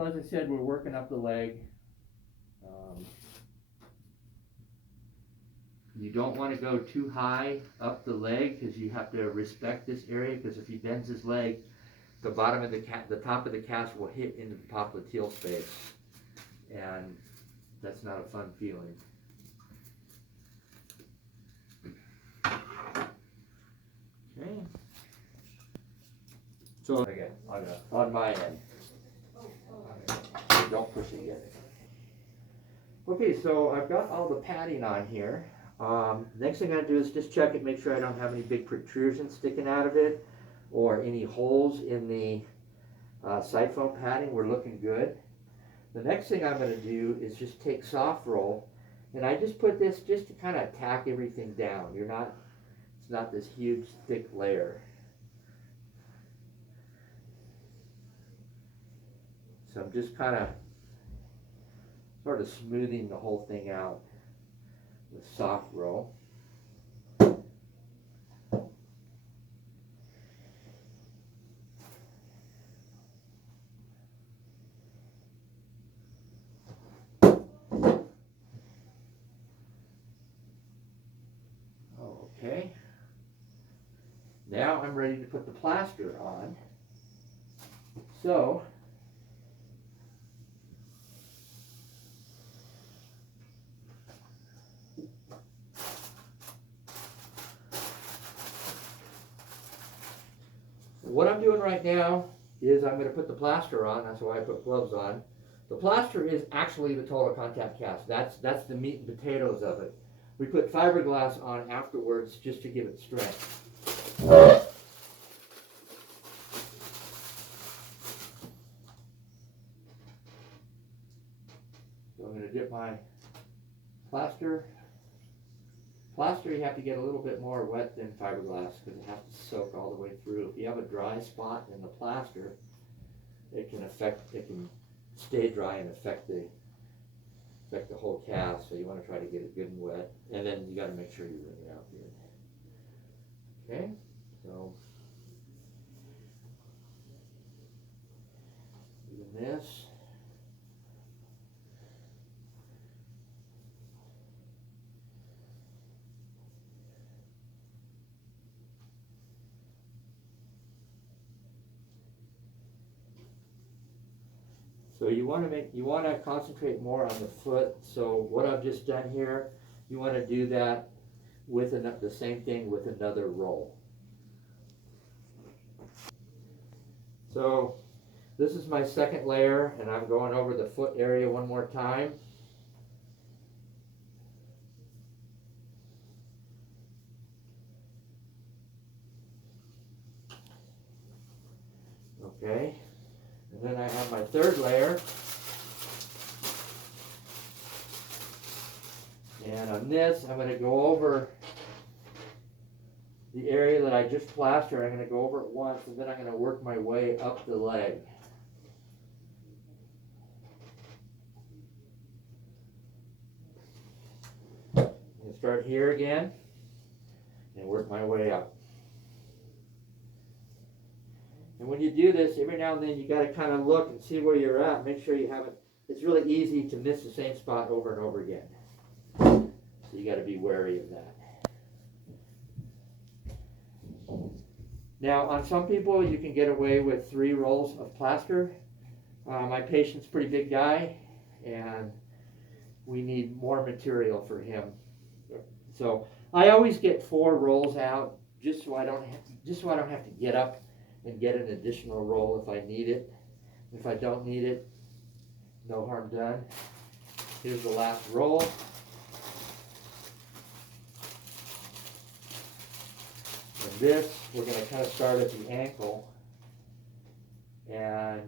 So as I said, we're working up the leg. You don't want to go too high up the leg because you have to respect this area, because if he bends his leg, the bottom of the top of the cast will hit into the popliteal space, and that's not a fun feeling. Okay. So again, on my end. Don't push it yet. Okay, so I've got all the padding on here. Next thing I do is just check it, make sure I don't have any big protrusions sticking out of it or any holes in the side foam padding. We're looking good. The next thing I'm going to do is just take soft roll, and I just put this just to kind of tack everything down. It's not this huge thick layer. So I'm just kind of sort of smoothing the whole thing out with soft roll. Okay. Now I'm ready to put the plaster on. So what I'm doing right now is I'm going to put the plaster on. That's why I put gloves on. The plaster is actually the total contact cast. That's the meat and potatoes of it. We put fiberglass on afterwards just to give it strength. So I'm going to dip my plaster. Plaster, you have to get a little bit more wet than fiberglass because it has to soak all the way through. If you have a dry spot in the plaster, it can stay dry and affect the whole cast. So you want to try to get it good and wet, and then you got to make sure you wring it out good. Okay, so doing this. So you want to concentrate more on the foot. So what I've just done here, you want to do that with the same thing with another roll. So this is my second layer, and I'm going over the foot area one more time. Okay, and then I have my third layer. And on this, I'm going to go over the area that I just plastered. I'm going to go over it once, and then I'm going to work my way up the leg. I'm going to start here again and work my way up. And when you do this, every now and then you got to kind of look and see where you're at. Make sure you haven't. It's really easy to miss the same spot over and over again. So you got to be wary of that. Now, on some people, you can get away with 3 rolls of plaster. My patient's a pretty big guy, and we need more material for him. So I always get 4 rolls out, just so I don't have to get up and get an additional roll if I need it. If I don't need it, no harm done. Here's the last roll. And this, we're going to kind of start at the ankle, and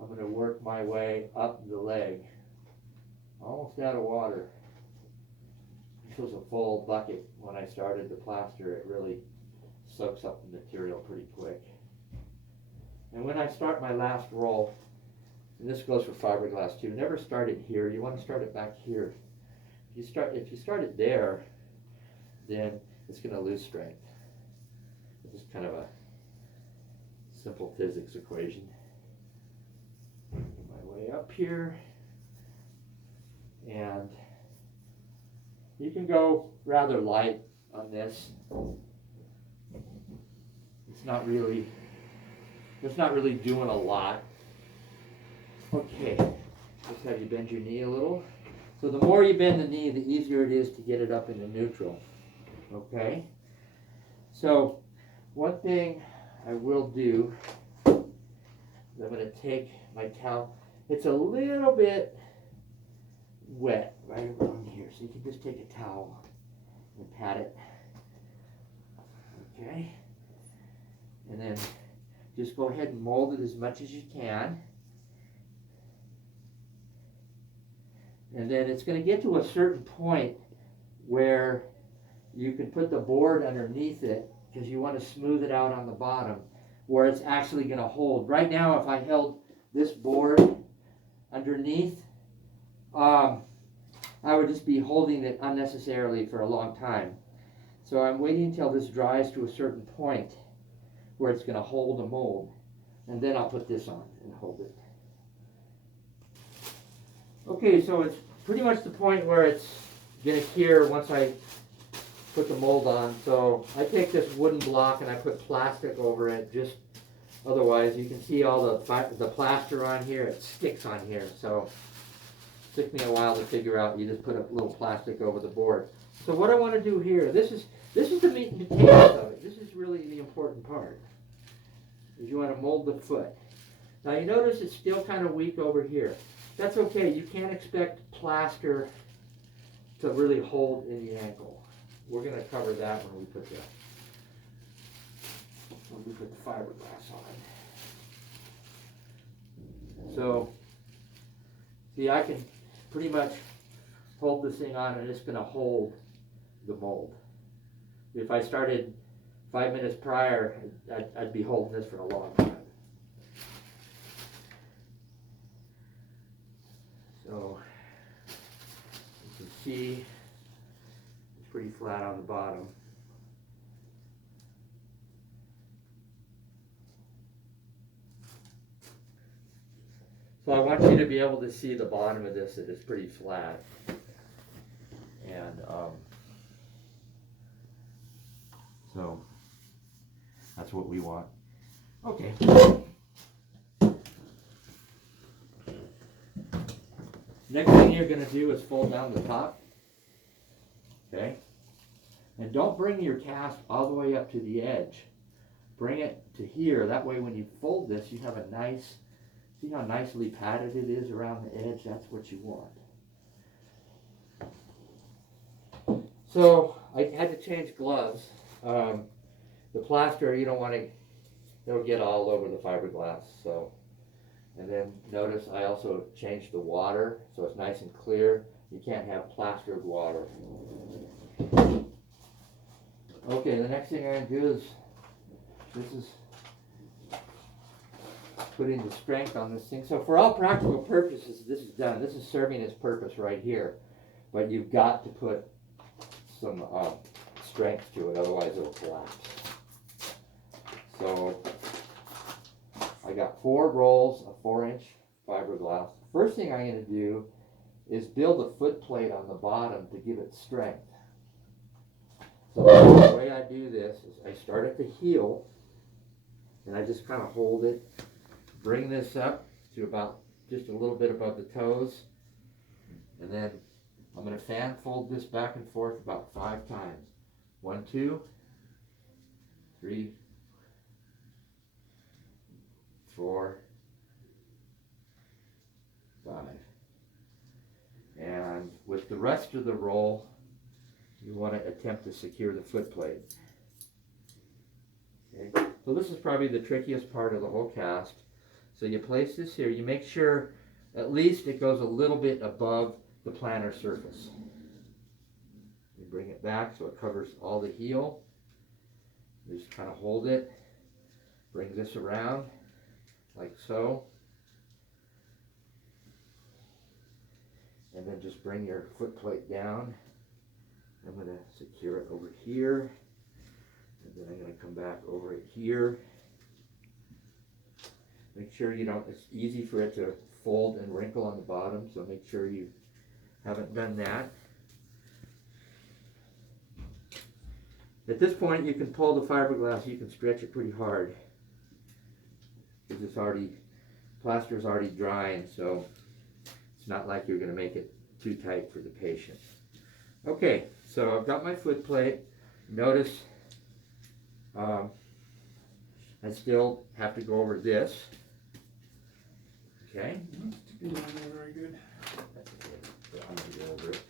I'm going to work my way up the leg. Almost out of water. This was a full bucket when I started the plaster. It really soaks up the material pretty quick. And when I start my last roll, and this goes for fiberglass too, never start it here. You want to start it back here. If you start it there, then it's going to lose strength. It's just kind of a simple physics equation. up here, and you can go rather light on this. It's not really doing a lot. Okay, just have you bend your knee a little. So the more you bend the knee, the easier it is to get it up into neutral. Okay? So one thing I will do is I'm going to take my towel. It's a little bit wet right around here, so you can just take a towel and pat it. Okay? And then just go ahead and mold it as much as you can. And then it's going to get to a certain point where you can put the board underneath it, because you want to smooth it out on the bottom where it's actually going to hold. Right now, if I held this board underneath, I would just be holding it unnecessarily for a long time. So I'm waiting until this dries to a certain point where it's going to hold the mold, and then I'll put this on and hold it. Okay, so it's pretty much the point where it's going to cure once I put the mold on. So I take this wooden block and I put plastic over it, just otherwise you can see all the plaster on here. It sticks on here, so it took me a while to figure out. You just put a little plastic over the board. So what I want to do here, this is the meat and potatoes of it. This is really the important part, is you want to mold the foot. Now you notice it's still kind of weak over here. That's okay. You can't expect plaster to really hold in the ankle. We're going to cover that when we put the fiberglass on. So, see, I can pretty much hold this thing on and it's going to hold the mold. If I started 5 minutes prior, I'd be holding this for a long time. So you can see it's pretty flat on the bottom. So I want you to be able to see the bottom of this. It is pretty flat. And so that's what we want. Okay. Next thing you're going to do is fold down the top. Okay? And don't bring your cast all the way up to the edge. Bring it to here. That way when you fold this, you have a nice, see how nicely padded it is around the edge? That's what you want. So I had to change gloves. The plaster, you don't want to, it'll get all over the fiberglass. So, and then notice I also changed the water so it's nice and clear. You can't have plastered water. Okay, the next thing I'm going to do is, this is putting the strength on this thing. So for all practical purposes, this is done. This is serving its purpose right here. But you've got to put some strength to it, otherwise it'll collapse. So I got 4 rolls of 4-inch fiberglass. First thing I'm going to do is build a foot plate on the bottom to give it strength. So the way I do this is I start at the heel and I just kind of hold it, bring this up to about just a little bit above the toes, and then I'm going to fan fold this back and forth about 5 times. 1, 2, 3, 4, 5. And with the rest of the roll, you want to attempt to secure the foot plate. Okay. So this is probably the trickiest part of the whole cast. So you place this here. You make sure at least it goes a little bit above the plantar surface. You bring it back so it covers all the heel. You just kind of hold it. Bring this around like so. And then just bring your foot plate down. I'm going to secure it over here. And then I'm going to come back over it here. Make sure you don't, it's easy for it to fold and wrinkle on the bottom, so make sure you haven't done that. At this point, you can pull the fiberglass, you can stretch it pretty hard. Because it's already, plaster is already drying, so it's not like you're going to make it too tight for the patient. Okay, so I've got my foot plate. Notice I still have to go over this. Okay. Very good. I'm going to go over it.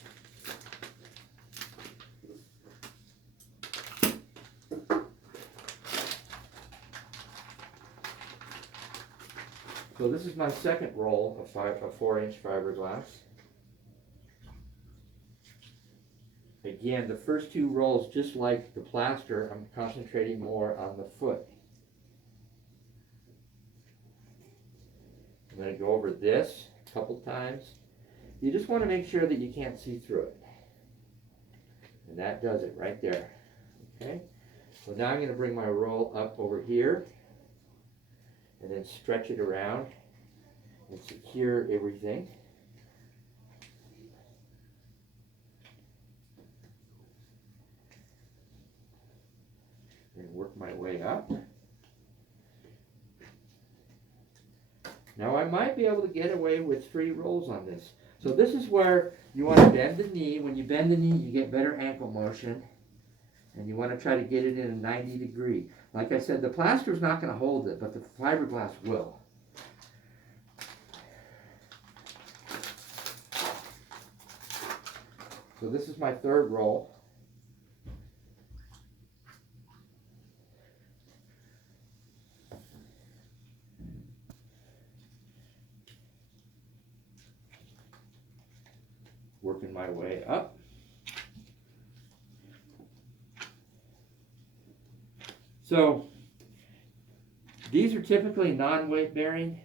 So this is my second roll of 4-inch fiberglass. Again, the first two rolls, just like the plaster, I'm concentrating more on the foot. I'm going to go over this a couple times. You just want to make sure that you can't see through it. And that does it right there. Okay? So now I'm going to bring my roll up over here and then stretch it around and secure everything. And work my way up. Now I might be able to get away with 3 rolls on this. So this is where you want to bend the knee. When you bend the knee, you get better ankle motion. And you want to try to get it in a 90 degree. Like I said, the plaster is not going to hold it, but the fiberglass will. So this is my third roll. Working my way up. So these are typically non-weight bearing,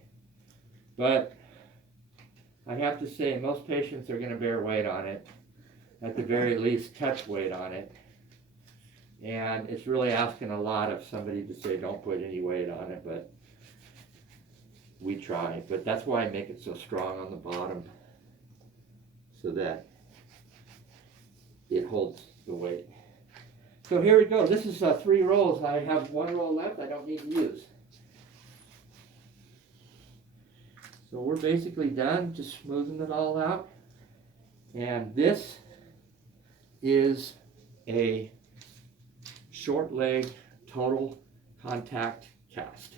but I have to say most patients are going to bear weight on it, at the very least touch weight on it. And it's really asking a lot of somebody to say don't put any weight on it, but we try. But that's why I make it so strong on the bottom, so that it holds the weight. So here we go. This is 3 rolls. I have 1 roll left I don't need to use. So we're basically done, just smoothing it all out. And this is a short leg total contact cast.